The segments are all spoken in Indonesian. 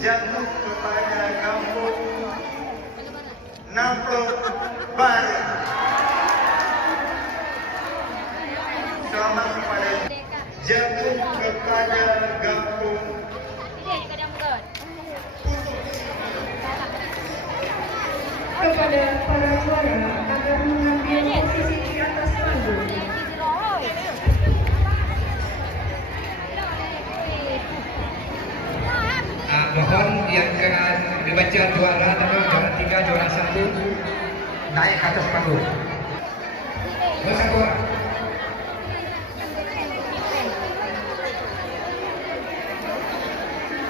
jatuh kepada kampung Nampung Baru. Selamat kepada jatuh kepada kampung kepada para juara agar mengambil posisi di atas panggung. Mohon yang akan dibaca juara juara 3, juara 1 naik ke atas panggung. Bersatu orang.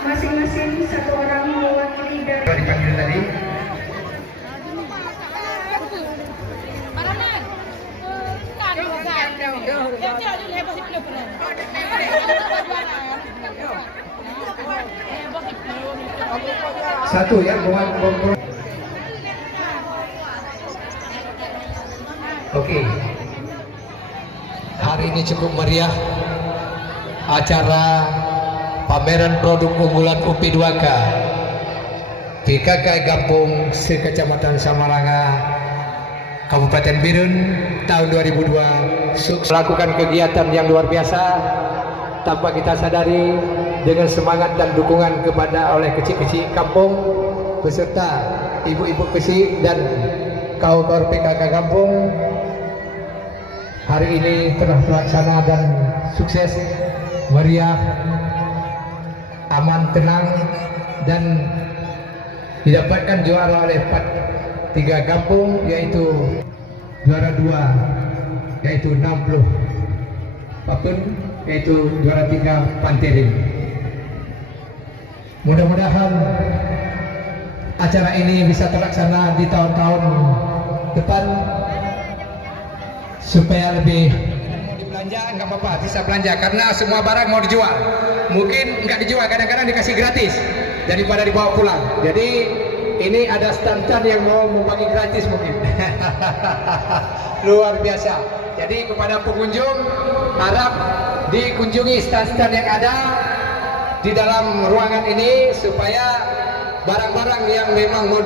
Masing-masing satu orang mewakili dari Dipanggil tadi. Satu ya, Oke. Hari ini cukup meriah acara pameran produk unggulan UP2K PKK Gampung se-Kecamatan Samaranga Kabupaten Birun tahun 2002 sukses melakukan kegiatan yang luar biasa tanpa kita sadari dengan semangat dan dukungan kepada oleh kecil-kecil kampung beserta ibu-ibu kecil dan kaum-kaum PKK Gampung. Hari ini telah terlaksana dan sukses, meriah, aman, tenang, dan didapatkan juara oleh 3 kampung, yaitu juara 2 yaitu 60 Papun, yaitu juara 3 Pantirin. Mudah-mudahan acara ini bisa terlaksana di tahun-tahun depan supaya lebih. Mau dibelanja nggak apa-apa, bisa belanja karena semua barang mau dijual. Mungkin nggak dijual, kadang-kadang dikasih gratis daripada dibawa pulang. Jadi ini ada stand-stand yang mau membagi gratis mungkin. Luar biasa. Jadi kepada pengunjung harap dikunjungi stand-stand yang ada di dalam ruangan ini supaya barang-barang yang memang mau